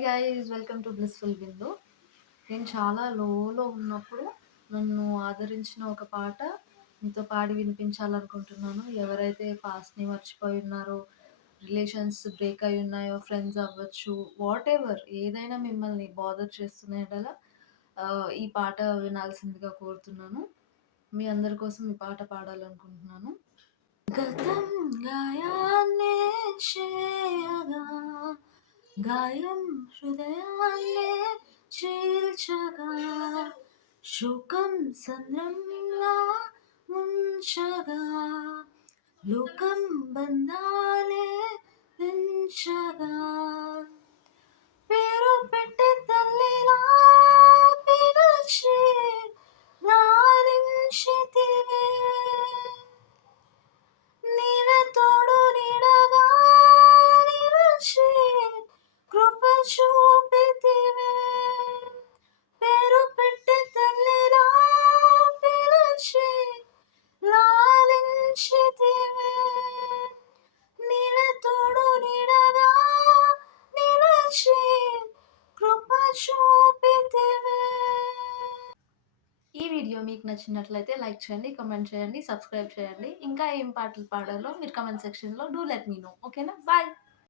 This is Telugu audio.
Hi guys, welcome to blissful విందు. నేను చాలా లోలో ఉన్నప్పుడు నన్ను ఆదరించిన ఒక పాట మీతో పాడి వినిపించాలనుకుంటున్నాను. ఎవరైతే పాస్ట్‌ని మర్చిపోయి ఉన్నారో, రిలేషన్స్ బ్రేక్ అయి ఉన్నాయో, ఫ్రెండ్స్ అవ్వచ్చు, వాటెవర్ ఏదైనా మిమ్మల్ని బాదర్ చేస్తున్న యెడల ఈ పాట వినాల్సిందిగా కోరుతున్నాను. మీ అందరి కోసం ఈ పాట పాడాలనుకుంటున్నాను. గతం గాయాన్నే చేయగా, గాయం హృదయాన్నే చీల్చగా, శోకం సంద్రంలా ముంచగా, లోకం బంధాలే తెంచగా, పేరు పెట్టి తల్లిలా పిలిచి లాలించితివే, నీవే తోడు నీడగా నిలిచి కృప చూపితివే, పేరు పెట్టి తల్లిలా పిలిచి లాలించితివే, నీవే తోడు నీడగా నిలిచి కృప చూపితివే. ఈ వీడియో మీకు నచ్చినట్లయితే లైక్ చేయండి, కామెంట్ చేయండి, సబ్స్క్రైబ్ చేయండి. ఇంకా ఏం పాటలు పాడాలో మీరు కామెంట్ సెక్షన్‌లో డూ లెట్ మీ నో. ఓకేనా? బాయ్.